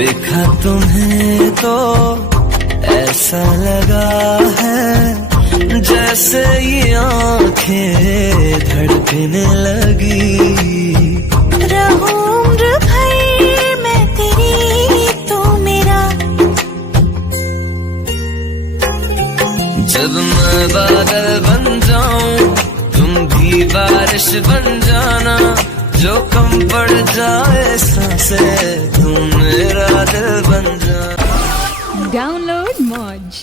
देखा तुम्हें तो ऐसा लगा है जैसे ये आंखें धड़कने लगी। रहूं उम्र भर मैं तेरी तू मेरा। जब मैं बादल बन जाऊं तुम भी बारिश बन जाना, जो कम पड़ जाए सांसें तुम मेरा दिल बन जाना। Download Moj.